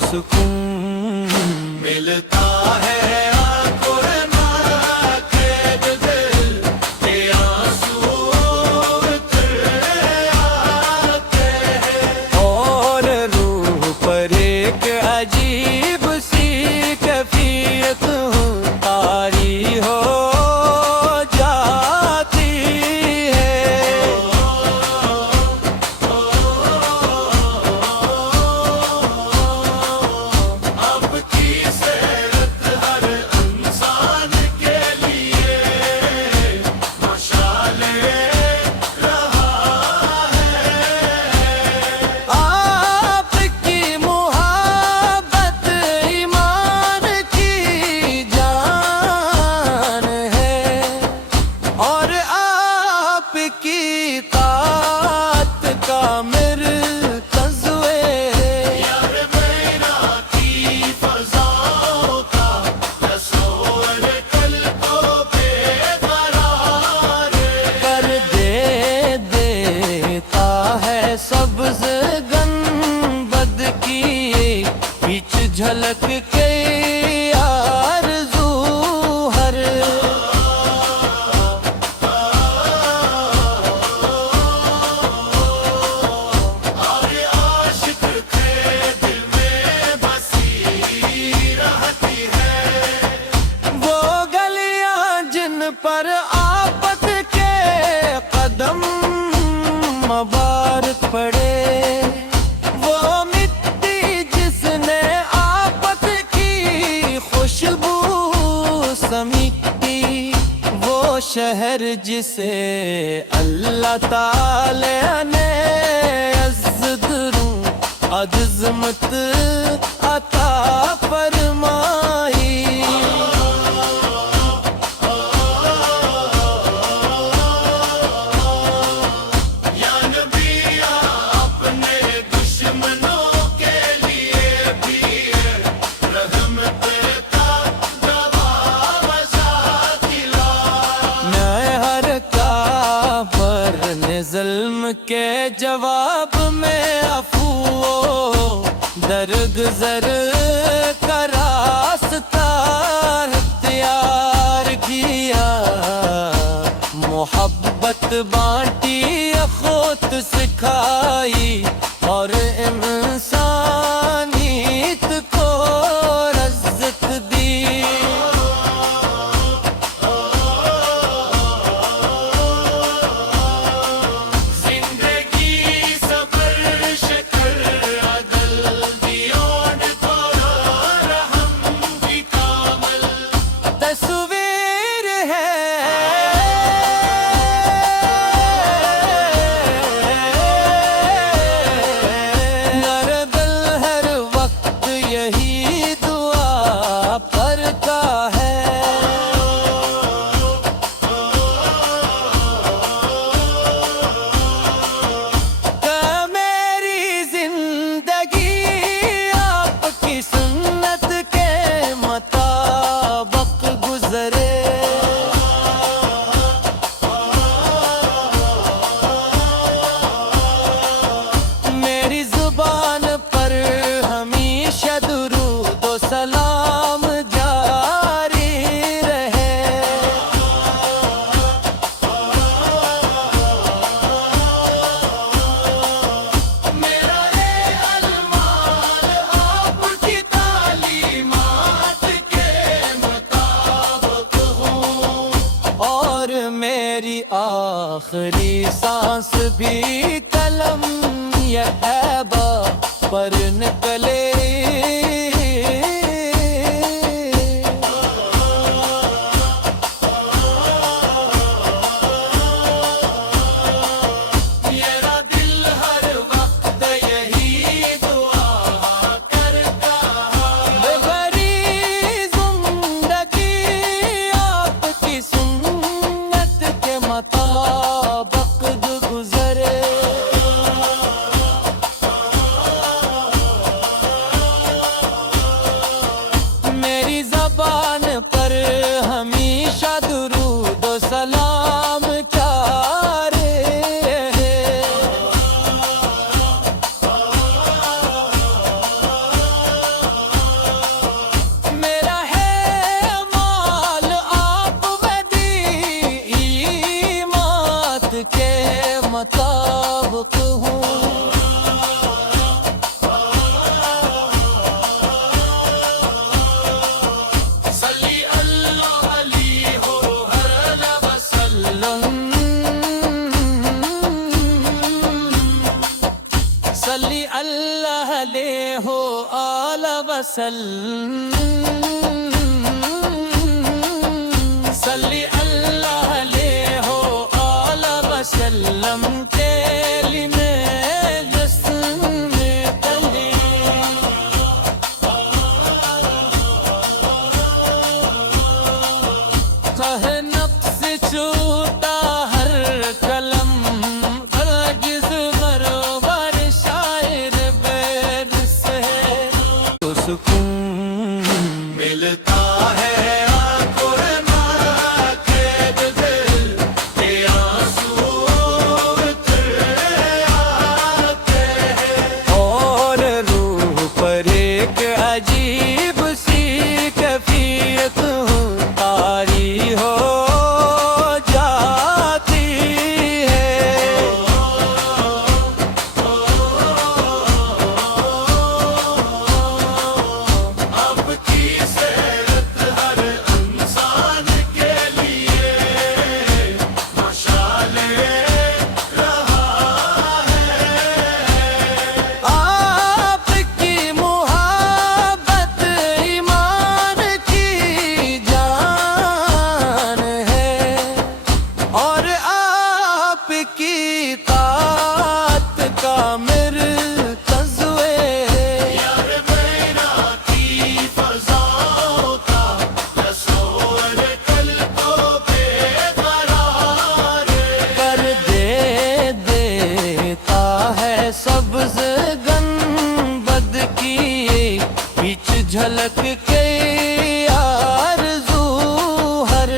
सुकून मिलता है आंखों ना कैद दिल के आंसू उतर आते हैं और रूह पर एक अजीब सी कैफियत तारी हो जाती है। अब की सेरत हर इंसान के लिए मशाले रहा है। आपकी मुहब्बत ईमान की जान है और आपकी तात का मरकज़ यार मैना की फज़ाओं का तस्वर कल को बेकरार कर देता है सब्ज़ गंबद की बीच झलक के आरज़ू हर। और आशिक थे दिल में बसी रहती है। वो गलियां जिन पर आफत के कदम मुबारक पड़े, वो मिट्टी जिसने आफत की खुशबू समीटी, वो शहर जिसे अल्लाह ताला ने अज़्ज़त अता फरमाई। या नबी अपने दुश्मनों के लिए भी रहमत का दरवाज़ा दिला। मैं हर काफिर ने ज़ुल्म के जवाब में अफ़ू दरगुज़र का रास्ता इख्तियार किया। मोहब्बत बांटी अख़ुत सिखाई और इंसानियत को इज़्ज़त दी। जिंदगी सबर शक्र अदल दियोन पर रहम की कामल तस्वीर है मेरे दिल हर वक्त यही दुआ करता है। कि मेरी जिंदगी आपकी सुन्नत के मुताबिक गुजरे। मेरी जुबान पर हमेशा दुरूद व सलाम जारी रहे। मेरा ये अलमाल आपकी तालीमात के मुताबिक हूँ। और मेरी आखिरी सांस भी कलम या ऐबा पर निकले। मेरा दिल हर वक्त यही दुआ करता मेरी जिंदगी आपकी सुन्नत के मुताबिक गुजरे। आला वसल्लम सल्ली अल्लाह ले हो आला वसल्लम तेली में जस्न तली कह नफ्स छूता हर कलम अर्गिज़ बरोबर शायर बैर से तो सुकून मिलता है कुरमा के दिल के आंसू उतर आते हैं और रूह पर एक अजीब सी कैफियत तारी हो जाती है अब की सेरत हर इंसान के लिए मशाले रहा आपकी मुहब्बत ईमान की जान है और आपकी तात का मरकज़ है यार मेरा की फज़ाओं का तस्वर कल को बेकरार कर देता है सब्ज़ गंबद की बीच झलक के आरज़ू हर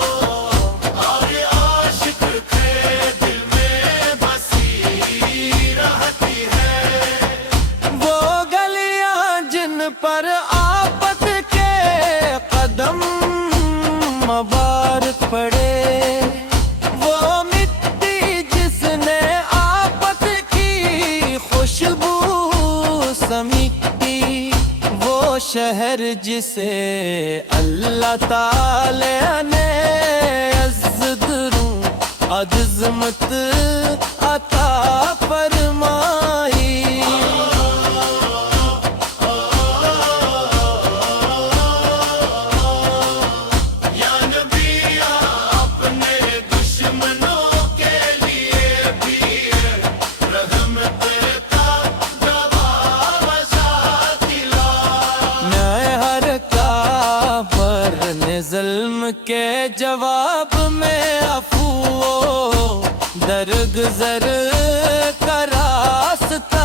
और आशिक के दिल में बसी रहती है वो गलियां जिन पर आफत के कदम मुबारक पड़े वो मिट्टी जिसने आफत की खुशबू समीटी वो शहर जिसे अल्लाह ताला ने अज़्ज़मत अता फरमाई या नबी अपने दुश्मनों के लिए भी रहमत का जवाब दिला मैं हर काफर ने ज़ुल्म के जवाब में अफू दरगुज़र का रास्ता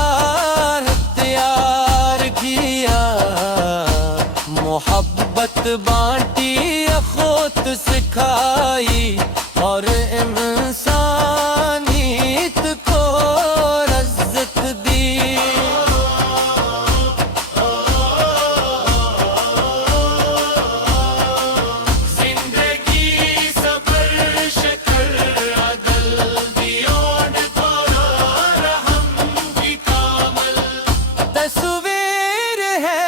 इख्तियार किया मोहब्बत बांटी अखोत सिखाई और इंसानियत को रज़्क़ दी जिंदगी सबर शकर अदल दियोन तोरा रहम की कामल तस्वीर है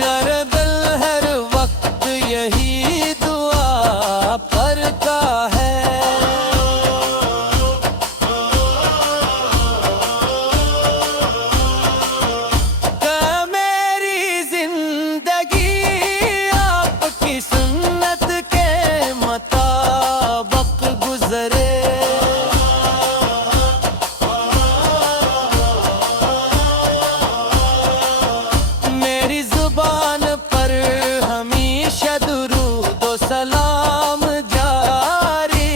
नरदल हर वक्त यही दुआ करता है कि मेरी जिंदगी आपकी सुन्नत के मुताबिक गुजरे मेरी जुबान पर हमेशा दुरूद व सलाम जारी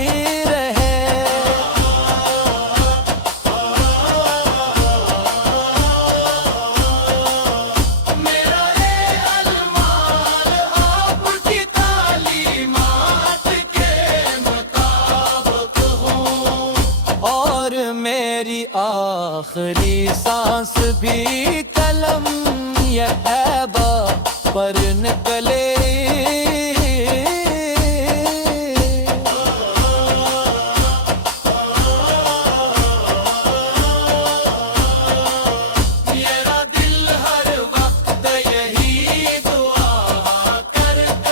रहे मेरा ये अलमाल आपकी तालीमात के मुताबिक हूँ और मेरी आखिरी सांस भी कलम या तैबा पर निकले मेरा दिल हर वक्त यही दुआ करता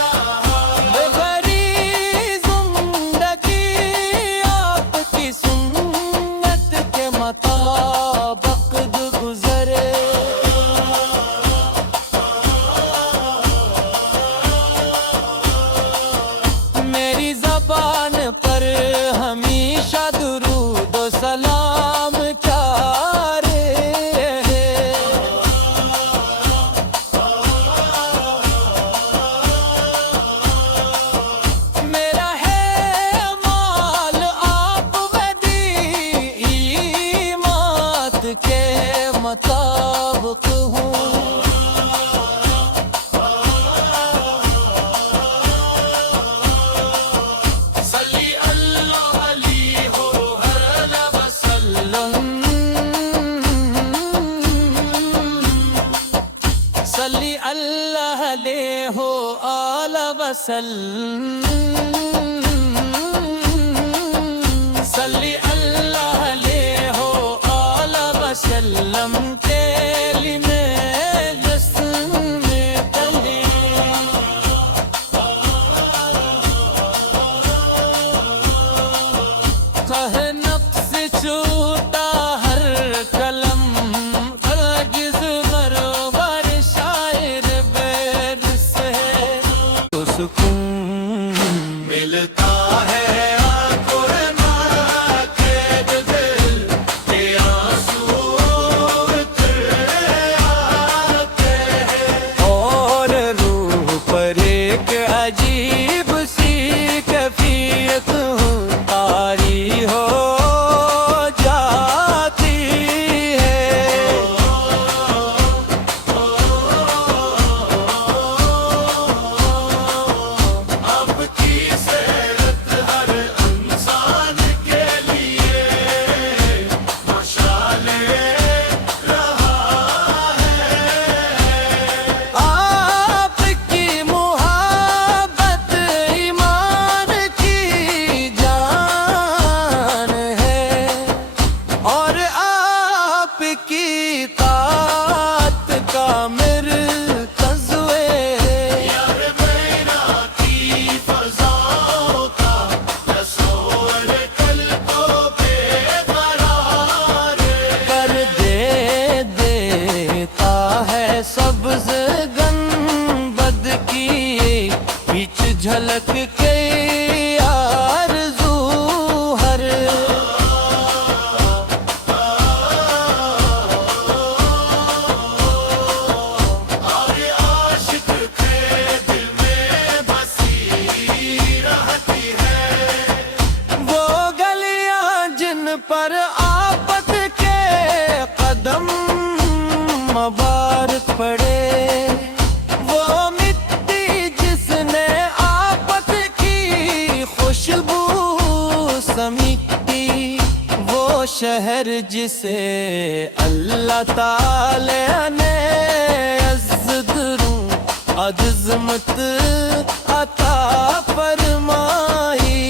आला वसल्लम सल्ली अल्लाह अलैहि आला वसल्लम तेली में जस्न तली कह नफ्स छूटा हर कलम अर्गिज़ मरवर शायर बैर से तो सुकून मिलता है आकुरमा के दिल के आंसू उतर आते हैं और रूह पर एक अजीब सी कैफियत तारी हो जाती है अब की सेरत हर इंसान के लिए मशाले रहा आपकी मुहब्बत ईमान की जान है और आपकी तात का मरकज़ है यार मेरा की फज़ाओं का तस्वर कल को बेकरार कर देता है सब्ज़ गंबद की बीच झलक के आरज़ू हर और आशिक के दिल में बसी रहती है वो गलियां जिन पर आफत के कदम मुबारक पड़े वो मिट्टी जिसने आफत की खुशबू समीटी वो शहर जिसे अल्लाह ताला ने अज़्ज़त अता फरमाई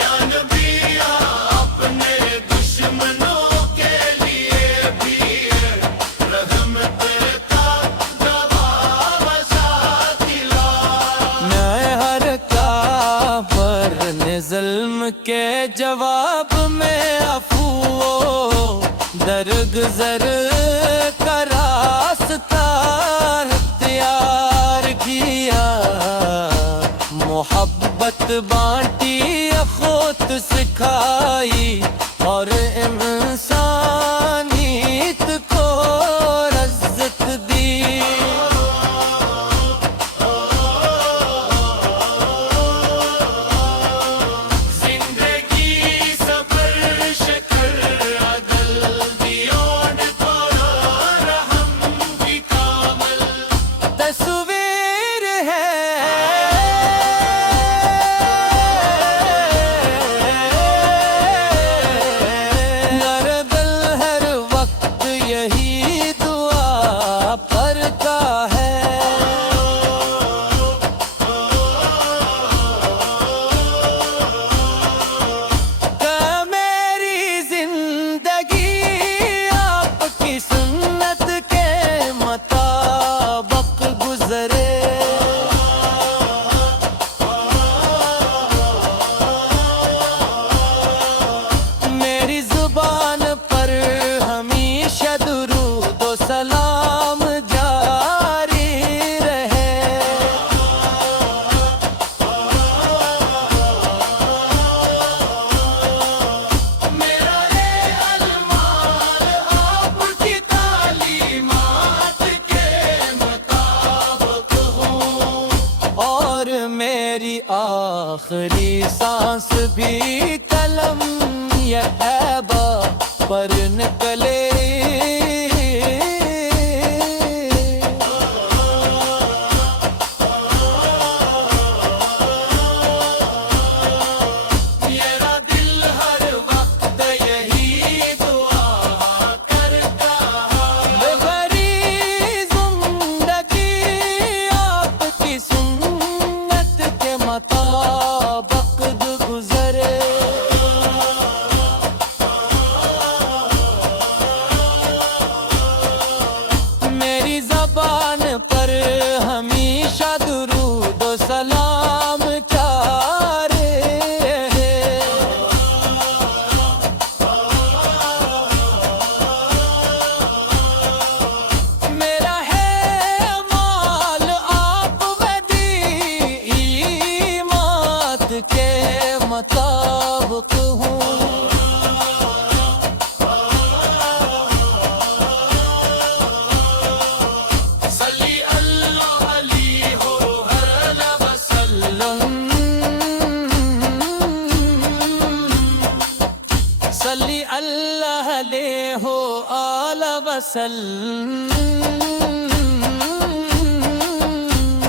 या नबी अपने दुश्मनों के लिए भी रहमत का जवाब दिला मैं हर काफर ने ज़ुल्म के जवाब में अफू दरगुज़र का रास्ता इख्तियार किया मोहब्बत बांटी अखोत सिखाई और इंसानियत को इज़्ज़त दी जिंदगी सबर शकर अदल दियोन पर रहम की कामल तस्वीर है मेरे दिल हर वक्त यही दुआ पढ़ता है कि मेरी जिंदगी आपकी सुन्नत के मुताबिक गुजरे मेरी जुबान पर हमेशा दुरूद व सलाम जारी रहे मेरा ये अलमाल आपकी तालीमात के मुताबिक हूँ और मेरी आखिरी सांस भी कलम या तैबा पर निकले मेरा दिल हर वक्त यही दुआ आला वसल्लम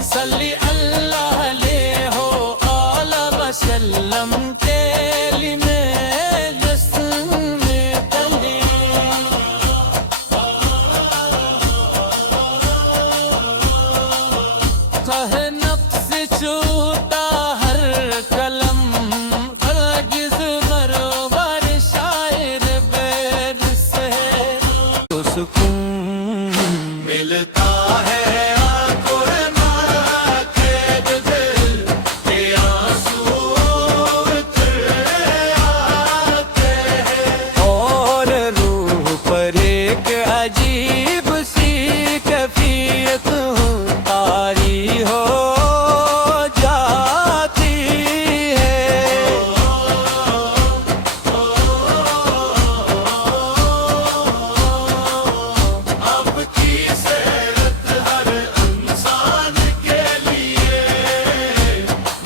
सल्ली अल्लाह ले हो आला वसल्लम तेली में जिस्म तली कह नफ्स छूता हर कलम अर्गिज़ मरवर शायर बैर से तो सुकून मिलता है और रूह पर एक अजीब सी कैफियत तारी हो जाती है अब की सेरत हर इंसान के लिए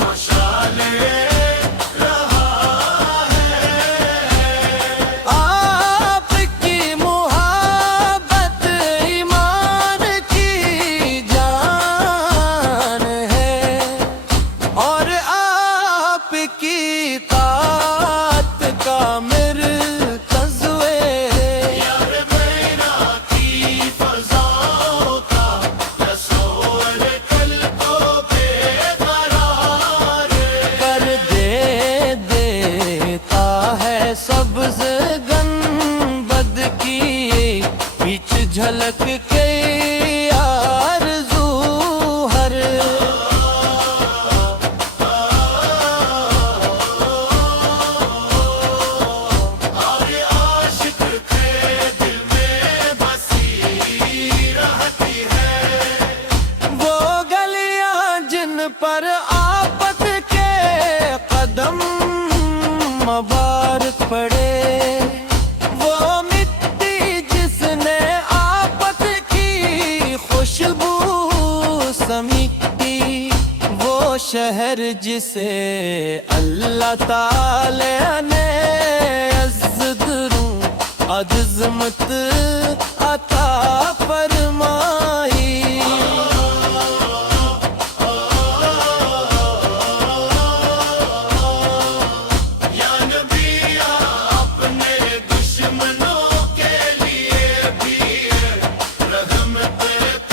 मशाले आपकी मुहब्बत ईमान की जान है और आपकी तात का मरकज़ यार मेरा की फज़ाओं का तस्वर कल को बेकरार कर देता है सब्ज़ गंबद की बीच झलक के आरज़ू हर और आशिक के दिल में बसी रहती है वो गलियां जिन पर आफत के कदम मुबारक पड़े वो मिट्टी जिसने आफत की खुशबू समीटी वो शहर जिसे अल्लाह ताला ने अज़्ज़मत अता फरमाई या नबी अपने दुश्मनों के लिए भी रहमत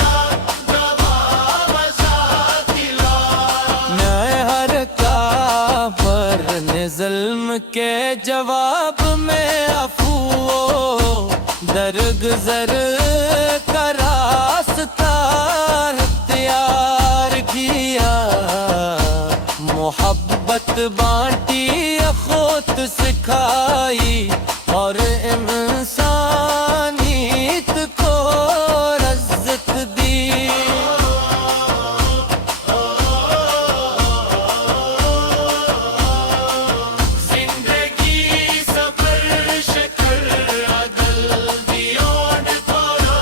का दरवाज़ा दिला मैं हर काफर ने ज़ुल्म के जवाब में अफू दरगुज़र का रास्ता इख्तियार किया मोहब्बत बांटी अखोत सिखाई और इंसानियत को इज़्ज़त दी जिंदगी सबर शकर अदल दियोन तोरा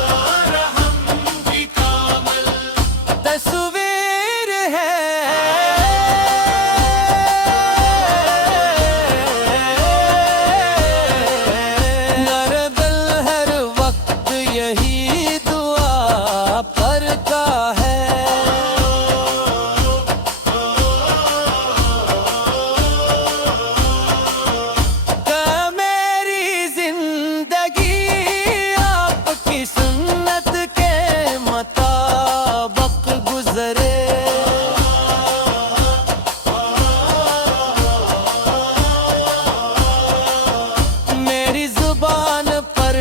रहम की कामल तस्वीर है नरदल हर वक्त यही दुआ करता है कि मेरी जिंदगी आपकी सुन्नत के मुताबिक गुजरे मेरी जुबान पर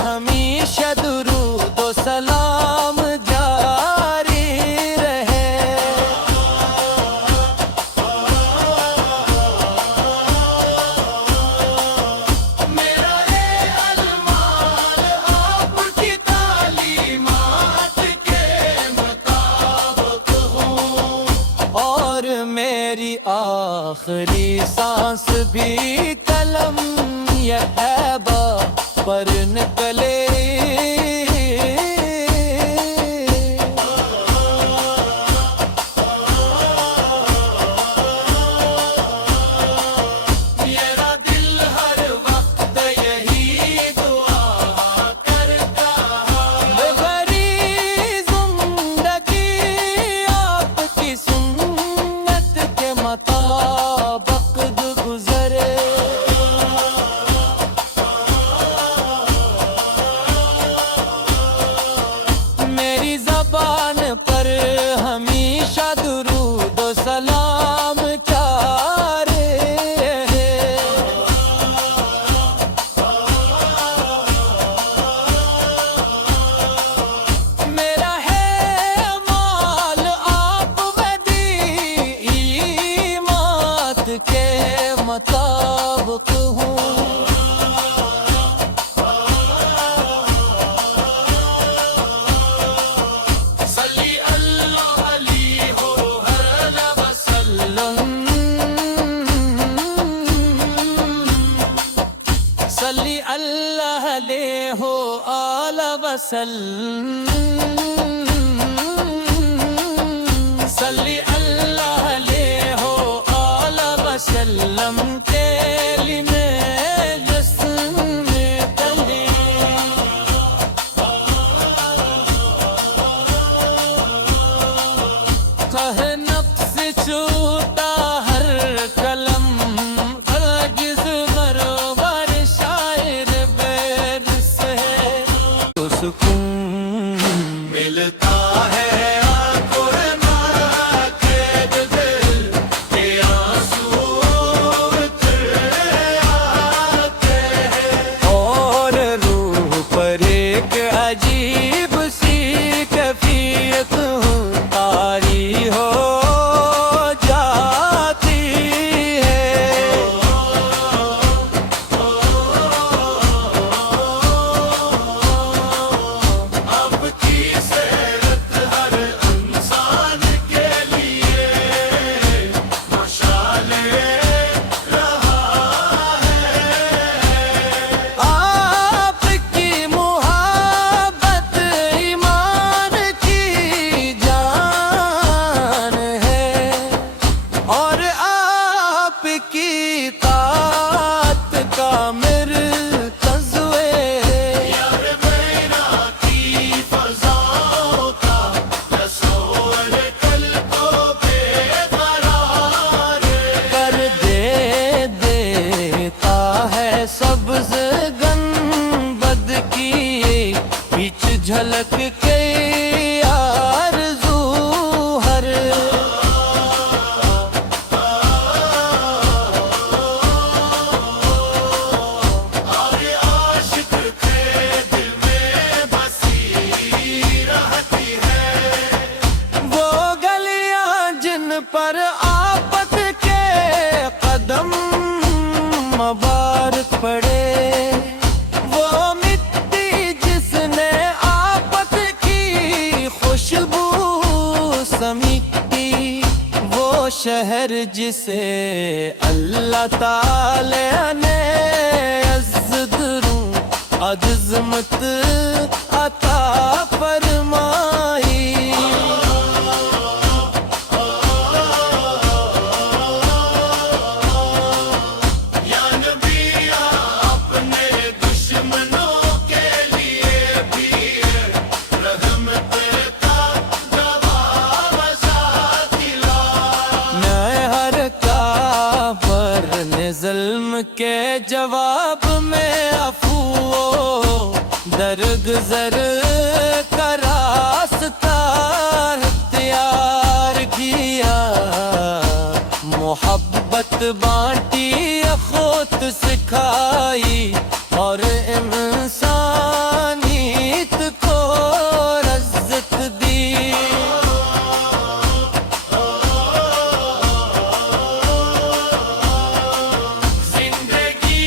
हमेशा दुरूद व सलाम जारी रहे मेरा ये अलमाल आपकी तालीमात के मुताबिक हूँ और मेरी आखिरी सांस भी कलम या तैबा पर निकले मेरा दिल हर वक्त यही दुआ करता आला वसल्लम सल्ली अल्लाह ले हो आला वसल्लम तेली में जस्न तले कह नफ्स छूता हर कलम अर्गिज़ मरवर शायर बैर से तो सुकून मिलता है आकुरमा के दिल के आंसू उतर आते हैं और रूह पर एक अजीब सी कैफियत तारी हो जाती है अब की सेरत हर इंसान के लिए मशाले रहा आपकी मुहब्बत ईमान की जान है और आपकी तात का मरकज़ यार मेरा की फज़ाओं का तस्वर कल को बेकरार कर देता है सब्ज़ गंबद की बीच झलक के आरज़ू हर और आशिक के दिल में बसी रहती है वो गलियां जिन पर आफत के कदम मुबारक पड़े वो मिट्टी जिसने आफत की खुशबू समीटी वो शहर जिसे अल्लाह ताला ने अज़्ज़त अता फरमाई या नबी अपने दुश्मनों के लिए भी रहमत का दरवाज़ा दिला मैं हर काफर ने ज़ुल्म के जवाब में अफू दरगुज़र का रास्ता इख्तियार किया मोहब्बत बांटी अखोत सिखाई और इंसानियत को इज़्ज़त दी जिंदगी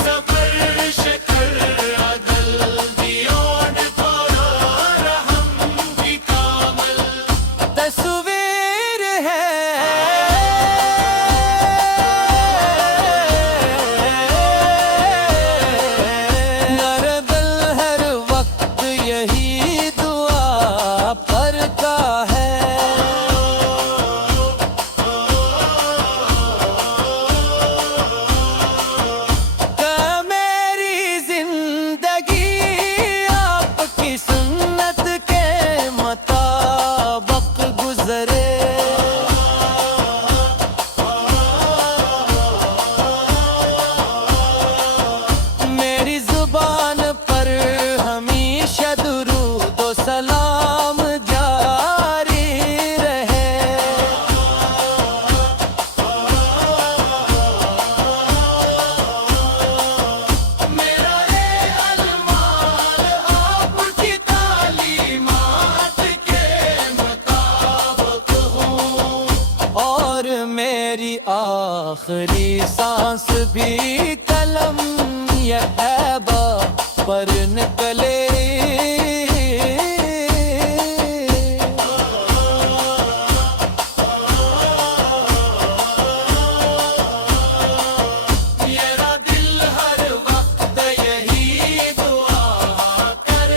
सबर शकर अदल दियोन पर रहम की कामल तस्वीर है नरबल हर वक्त यही दुआ पढ़ता है मेरी जिंदगी आपकी सुन्नत के मुताबिक गुजरे मेरी जुबान पर हमेशा दुरूद व सलाम जारी रहे मेरा ये अलमाल आपकी तालीमात के मुताबिक हूँ और मेरी आखिरी सांस भी कलम या ऐबा पर निकले मेरा दिल हर वक्त यही दुआ कर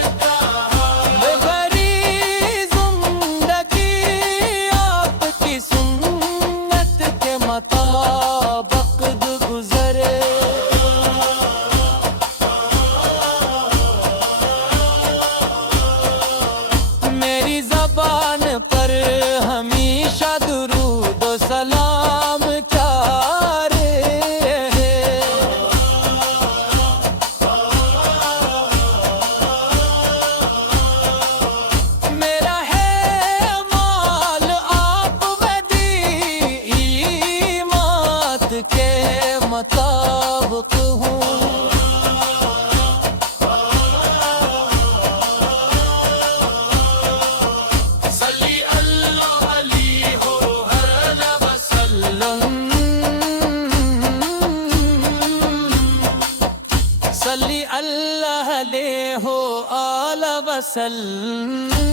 आला वसल्लम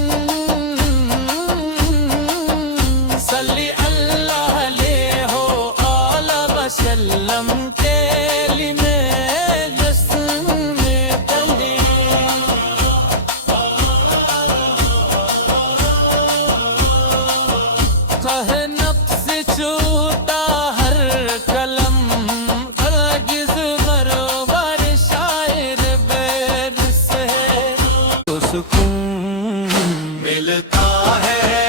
सल्ली अल्लाह ले हो आला वसल्लम तेली में जस्म तंदी कहे नफ्स छूता हर कलम अर्गिज़ बरोबर शायर बैर से तो सुकून मिलता है